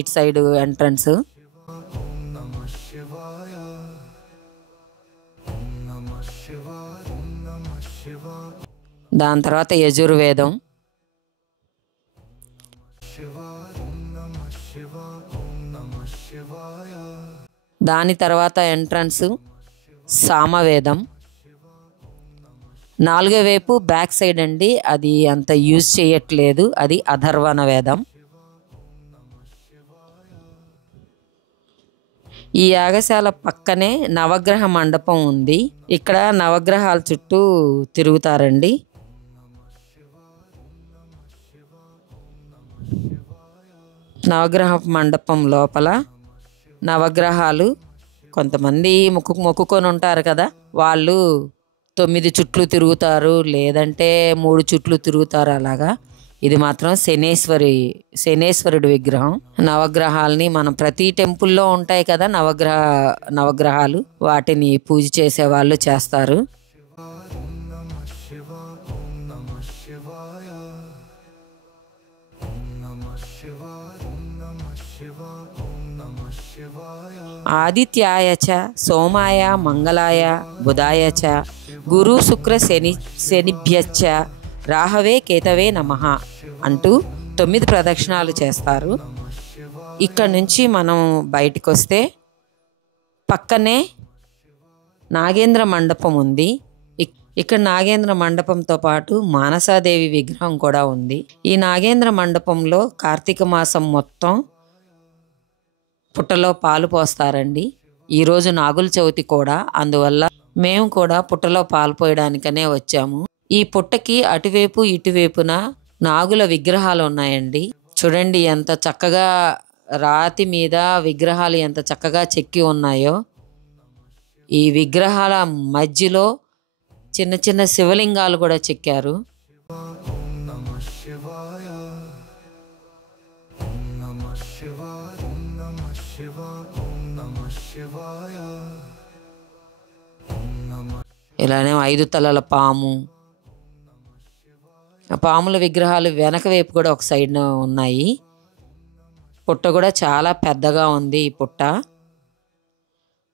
ఇటు side entrance. దాని తర్వాత యజుర్వేదం, దాని తర్వాత ఎంట్రన్స్ సామవేదం. నాలుగో వైపు బ్యాక్ సైడ్ అండి, అది అంత యూజ్ చేయట్లేదు, అది అథర్వణ వేదం. ఈ యాగశాల పక్కనే నవగ్రహ మండపం ఉంది. ఇక్కడ నవగ్రహాల చుట్టూ తిరుగుతారండి. నవగ్రహ మండపం లోపల నవగ్రహాలు కొంతమంది మొక్కుకొని ఉంటారు కదా, వాళ్ళు 9 చుట్లు తిరుగుతారు, లేదంటే 3 చుట్లు తిరుగుతారు. అలాగా ఇది మాత్రం శనేశ్వరుడి విగ్రహం. నవగ్రహాలని మనం ప్రతి టెంపుల్లో ఉంటాయి కదా నవగ్రహాలు, వాటిని పూజ చేసే వాళ్ళు చేస్తారు. ఆదిత్యాయ చ సోమాయ మంగళాయ బుధాయ చ గురు శుక్ర శనిభ్యచ్చ రాహవే కేతవే నమః అంటూ 9 ప్రదక్షిణాలు చేస్తారు. ఇక్కడ నుంచి మనం బయటికి వస్తే పక్కనే నాగేంద్ర మండపం ఉంది. ఇక్కడ నాగేంద్ర మండపంతో పాటు మానసాదేవి విగ్రహం కూడా ఉంది. ఈ నాగేంద్ర మండపంలో కార్తీక మాసం మొత్తం పుట్టలో పాలు పోస్తారండి. ఈరోజు నాగుల చవితి కూడా, అందువల్ల మేము కూడా పుట్టలో పాలు పోయడానికనే వచ్చాము. ఈ పుట్టకి అటువైపు ఇటువైపున నాగుల విగ్రహాలు ఉన్నాయండి. చూడండి ఎంత చక్కగా రాతి మీద విగ్రహాలు ఎంత చక్కగా చెక్కి ఉన్నాయో. ఈ విగ్రహాల మధ్యలో చిన్న చిన్న శివలింగాలు కూడా చెక్కారు. ఇలానే 5 తలల పాము, పాముల విగ్రహాలు వెనక వైపు కూడా ఒక సైడ్ ఉన్నాయి. పుట్ట కూడా చాలా పెద్దగా ఉంది.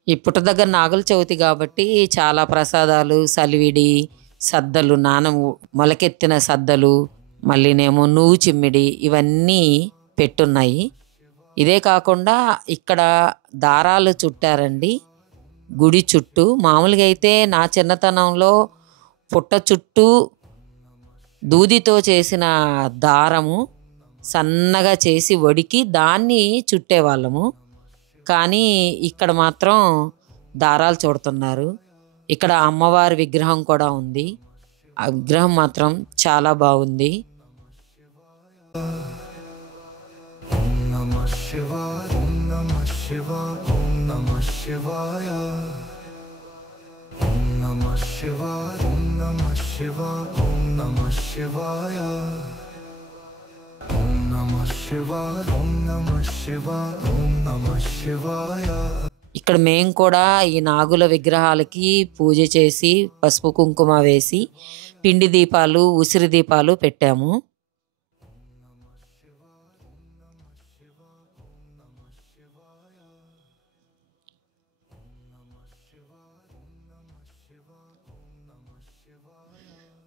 ఈ పుట్ట దగ్గర నాగుల చవితి కాబట్టి చాలా ప్రసాదాలు, సలివిడి, సద్దలు, మొలకెత్తిన సద్దలు, మళ్ళీనేమో నువ్వు చిమ్మిడి, ఇవన్నీ పెట్టున్నాయి. ఇదే కాకుండా ఇక్కడ దారాలు చుట్టారండి గుడి చుట్టూ. మామూలుగా అయితే నా చిన్నతనంలో పుట్ట చుట్టూ దూదితో చేసిన దారము సన్నగా చేసి వడికి దాన్ని చుట్టేవాళ్ళము. కానీ ఇక్కడ మాత్రం దారాలు చుడుతున్నారు. ఇక్కడ అమ్మవారి విగ్రహం కూడా ఉంది. ఆ విగ్రహం మాత్రం చాలా బాగుంది. ఇక్కడ మేము కూడా ఈ నాగుల విగ్రహాలకి పూజ చేసి పసుపు కుంకుమ వేసి పిండి దీపాలు, ఉసిరి దీపాలు పెట్టాము.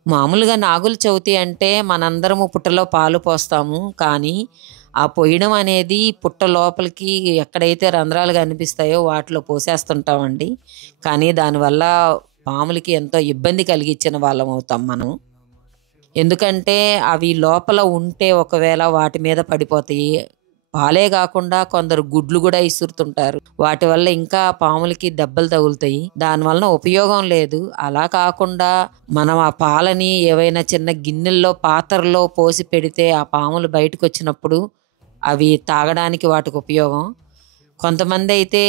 మామూలుగా నాగుల చవితి అంటే మనందరము పుట్టలో పాలు పోస్తాము. కానీ ఆ పొయ్యడం అనేది పుట్ట లోపలికి ఎక్కడైతే రంధ్రాలు కనిపిస్తాయో వాటిలో పోసేస్తుంటామండి. కానీ దానివల్ల పాములకి ఎంతో ఇబ్బంది కలిగించిన వాళ్ళం అవుతాం మనం. ఎందుకంటే అవి లోపల ఉంటే ఒకవేళ వాటి మీద పడిపోతాయి. పాలే కాకుండా కొందరు గుడ్లు కూడా ఇసురుతుంటారు. వాటి వల్ల ఇంకా పాములకి దెబ్బలు తగులుతాయి. దానివల్ల ఉపయోగం లేదు. అలా కాకుండా మనం ఆ పాలని ఏవైనా చిన్న గిన్నెల్లో, పాత్రలో పోసి పెడితే ఆ పాములు బయటకు వచ్చినప్పుడు అవి తాగడానికి వాటికి ఉపయోగం. కొంతమంది అయితే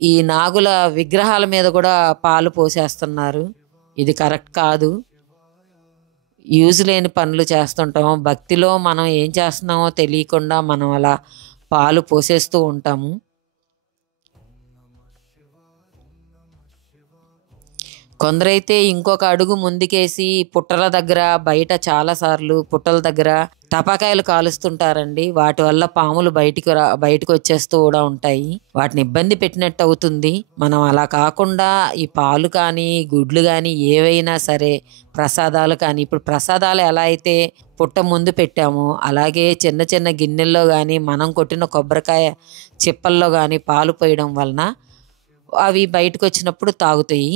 ఈ నాగుల విగ్రహాల మీద కూడా పాలు పోసేస్తున్నారు. ఇది కరెక్ట్ కాదు. యూజ్ లేని పనులు చేస్తుంటాము. భక్తిలో మనం ఏం చేస్తున్నామో తెలియకుండా మనం అలా పాలు పోసేస్తూ ఉంటాము. కొందరైతే ఇంకొక అడుగు ముందుకేసి పుట్టల దగ్గర బయట చాలాసార్లు పుట్టల దగ్గర టపాకాయలు కాలుస్తుంటారండి. వాటి వల్ల పాములు బయటకు వచ్చేస్తూ కూడా ఉంటాయి. వాటిని ఇబ్బంది పెట్టినట్టు అవుతుంది. మనం అలా కాకుండా ఈ పాలు కానీ గుడ్లు కానీ ఏవైనా సరే ప్రసాదాలు కానీ, ఇప్పుడు ప్రసాదాలు ఎలా అయితే పుట్ట ముందు పెట్టామో అలాగే చిన్న చిన్న గిన్నెల్లో కానీ మనం కొట్టిన కొబ్బరికాయ చిప్పల్లో కానీ పాలు పోయడం వలన అవి బయటకు వచ్చినప్పుడు తాగుతాయి.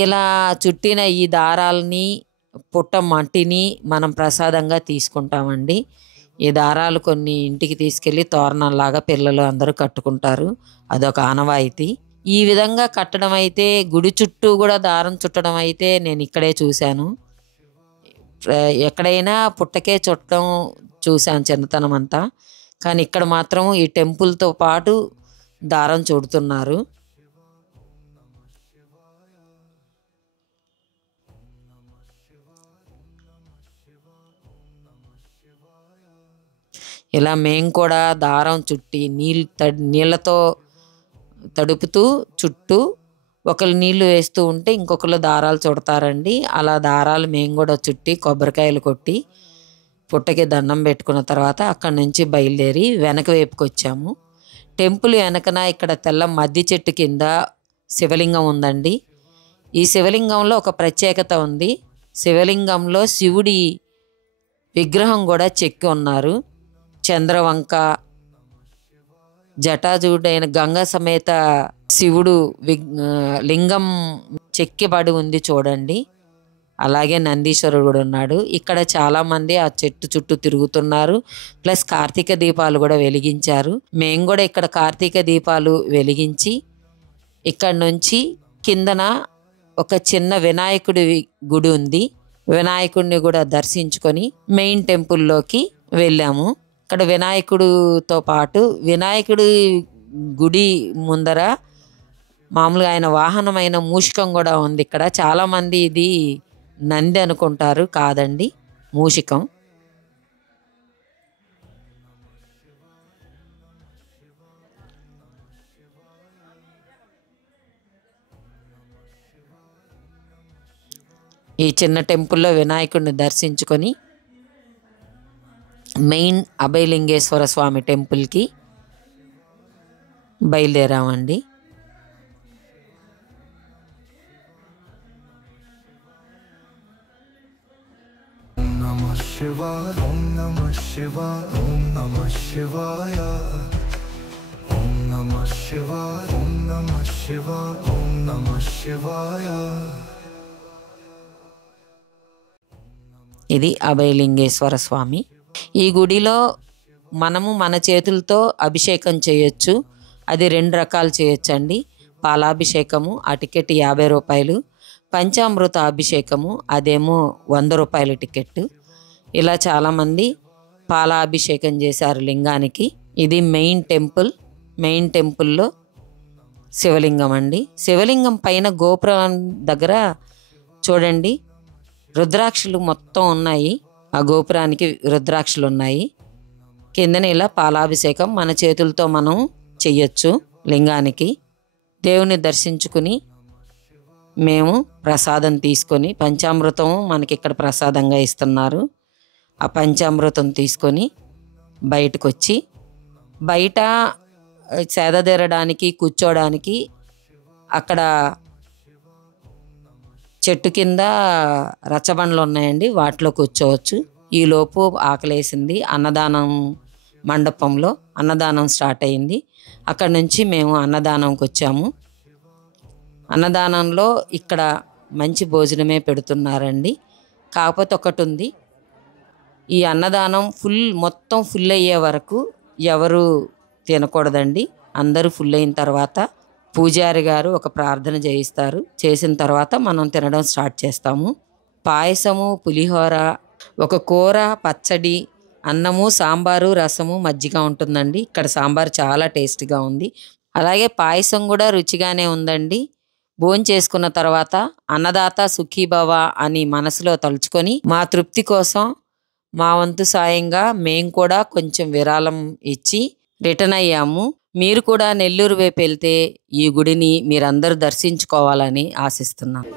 ఇలా చుట్టిన ఈ దారాలని పుట్ట మట్టిని మనం ప్రసాదంగా తీసుకుంటామండి. ఈ దారాలు కొన్ని ఇంటికి తీసుకెళ్ళి తోరణంలాగా పిల్లలు అందరూ కట్టుకుంటారు. అదొక ఆనవాయితీ. ఈ విధంగా కట్టడం అయితే, గుడి చుట్టూ కూడా దారం చుట్టడం అయితే నేను ఇక్కడే చూశాను. ఎక్కడైనా పుట్టకే చుట్టడం చూశాను చిన్నతనం అంతా. కానీ ఇక్కడ మాత్రం ఈ టెంపుల్తో పాటు దారం చుడుతున్నారు. ఇలా మేము కూడా దారం చుట్టి నీళ్ళతో తడుపుతూ చుట్టూ ఒకరు నీళ్లు వేస్తూ ఉంటే ఇంకొకరు దారాలు చుడతారండి. అలా దారాలు మేము కూడా చుట్టి కొబ్బరికాయలు కొట్టి పుట్టకి దండం పెట్టుకున్న తర్వాత అక్కడి నుంచి బయలుదేరి వెనక వైపుకి వచ్చాము. టెంపుల్ వెనకన ఇక్కడ తెల్ల మద్ది చెట్టు కింద శివలింగం ఉందండి. ఈ శివలింగంలో ఒక ప్రత్యేకత ఉంది. శివలింగంలో శివుడి విగ్రహం కూడా చెక్కి ఉన్నారు. చంద్రవంక జటాజుడైన గంగ సమేత శివుడు లింగం చెక్కిబడి ఉంది చూడండి. అలాగే నందీశ్వరుడు కూడా ఉన్నాడు. ఇక్కడ చాలామంది ఆ చెట్టు చుట్టూ తిరుగుతున్నారు. ప్లస్ కార్తీక దీపాలు కూడా వెలిగించారు. మేము కూడా ఇక్కడ కార్తీక దీపాలు వెలిగించి ఇక్కడ నుంచి కిందన ఒక చిన్న వినాయకుడి గుడి ఉంది. వినాయకుడిని కూడా దర్శించుకొని మెయిన్ టెంపుల్లోకి వెళ్ళాము. ఇక్కడ వినాయకుడితో పాటు వినాయకుడి గుడి ముందర మామూలుగా ఆయన వాహనమైన మూషికం కూడా ఉంది. ఇక్కడ చాలామంది ఇది నంది అనుకుంటారు, కాదండి, మూషికం. ఈ చిన్న టెంపుల్లో వినాయకుడిని దర్శించుకొని మెయిన్ అభయలింగేశ్వర స్వామి టెంపుల్కి బయలుదేరామండి. ఓం నమః శివాయ ఓం నమః శివాయ ఓం నమః శివాయ ఓం నమః శివాయ ఓం నమః శివాయ ఓం నమః శివాయ. ఇది అభయలింగేశ్వర స్వామి. ఈ గుడిలో మనము మన చేతులతో అభిషేకం చేయొచ్చు. అది 2 రకాలు చేయొచ్చండి. పాలాభిషేకము, ఆ టికెట్ 50 రూపాయలు. పంచామృత అభిషేకము, అదేమో 100 రూపాయల టికెట్. ఇలా చాలామంది పాలాభిషేకం చేశారు లింగానికి. ఇది మెయిన్ టెంపుల్. మెయిన్ టెంపుల్లో శివలింగం అండి. శివలింగం పైన గోపురం దగ్గర చూడండి రుద్రాక్షలు మొత్తం ఉన్నాయి. ఆ గోపురానికి రుద్రాక్షలు ఉన్నాయి. కిందన ఇలా పాలాభిషేకం మన చేతులతో మనం చెయ్యొచ్చు లింగానికి. దేవుని దర్శించుకుని మేము ప్రసాదం తీసుకొని, పంచామృతం మనకి ఇక్కడ ప్రసాదంగా ఇస్తున్నారు. ఆ పంచామృతం తీసుకొని బయటకు వచ్చి, బయట సేదతీరడానికి కూర్చోడానికి అక్కడ చెట్టు కింద రచ్చబండ్లు ఉన్నాయండి, వాటిలో కూర్చోవచ్చు. ఈలోపు ఆకలేసింది. అన్నదానం మండపంలో అన్నదానం స్టార్ట్ అయింది. అక్కడ నుంచి మేము అన్నదానంకి వచ్చాము. అన్నదానంలో ఇక్కడ మంచి భోజనమే పెడుతున్నారండి. కాకపోతే ఒకటి ఉంది, ఈ అన్నదానం మొత్తం ఫుల్ అయ్యే వరకు ఎవరు తినకూడదండి. అందరూ ఫుల్ అయిన తర్వాత పూజారి గారు ఒక ప్రార్థన చేయిస్తారు. చేసిన తర్వాత మనం తినడం స్టార్ట్ చేస్తాము. పాయసము, పులిహోర, ఒక కూర, పచ్చడి, అన్నము, సాంబారు, రసము, మజ్జిగ ఉంటుందండి. ఇక్కడ సాంబార్ చాలా టేస్ట్గా ఉంది. అలాగే పాయసం కూడా రుచిగానే ఉందండి. భోజనం చేసుకున్న తర్వాత అన్నదాత సుఖీభవ అని మనసులో తలుచుకొని మా తృప్తి కోసం మా వంతు సాయంగా మేము కూడా కొంచెం విరాళం ఇచ్చి రిటర్న్ అయ్యాము. మీరు కూడా నెల్లూరు వైపు వెళ్తే ఈ గుడిని మీరందరూ దర్శించుకోవాలని ఆశిస్తున్నాను.